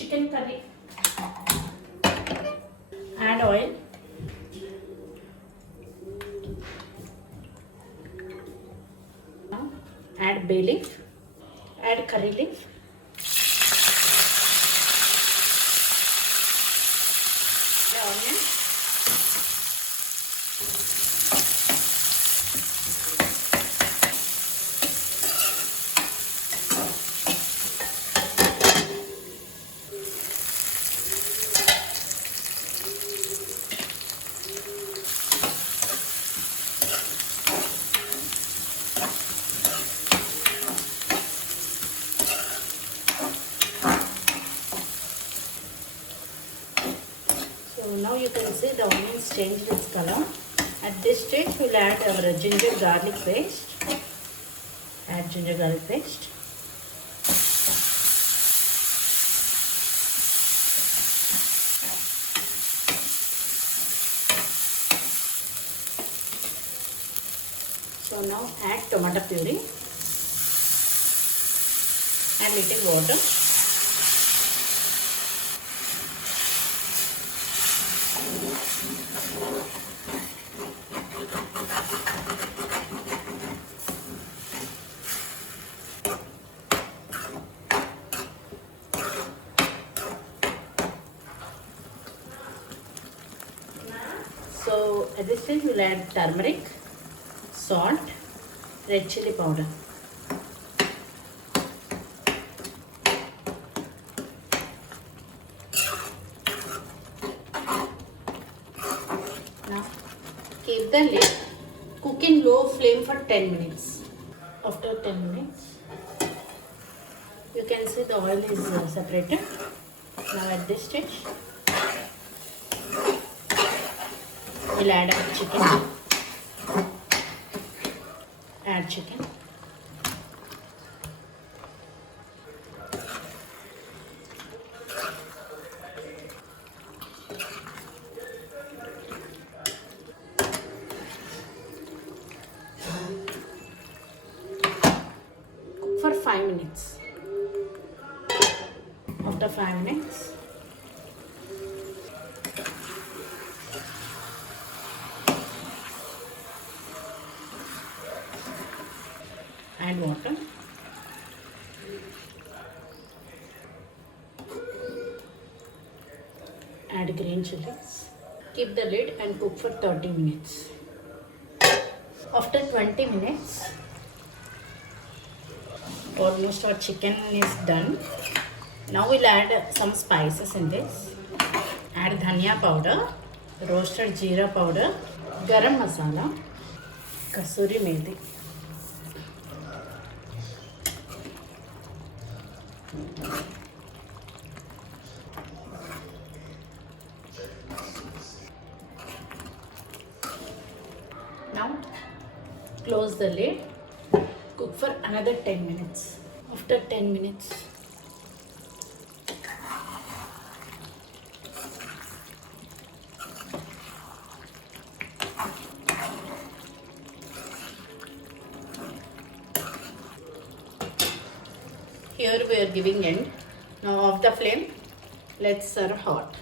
chicken curry. Add oil. Now add bay leaf. Add curry leaf. The onion. So now you can see the onions changed its color. At this stage we'll add our ginger garlic paste. Add ginger garlic paste. So now add tomato puree. Add little water. So at this stage we'll add turmeric, salt, red chili powder. Now keep the lid, cook in low flame for 10 minutes. After 10 minutes, you can see the oil is separated. Now at this stage, we'll add our chicken. Add chicken. Cook for 5 minutes. After 5 minutes, add water. Add green chilies. Keep the lid and cook for 30 minutes. After 20 minutes, almost our chicken is done. Now we'll add some spices in this. Add dhania powder, roasted jeera powder, garam masala, kasuri methi. Now close the lid. Cook for another 10 minutes. After 10 minutes, here we are giving end. Now off the flame. Let's serve hot.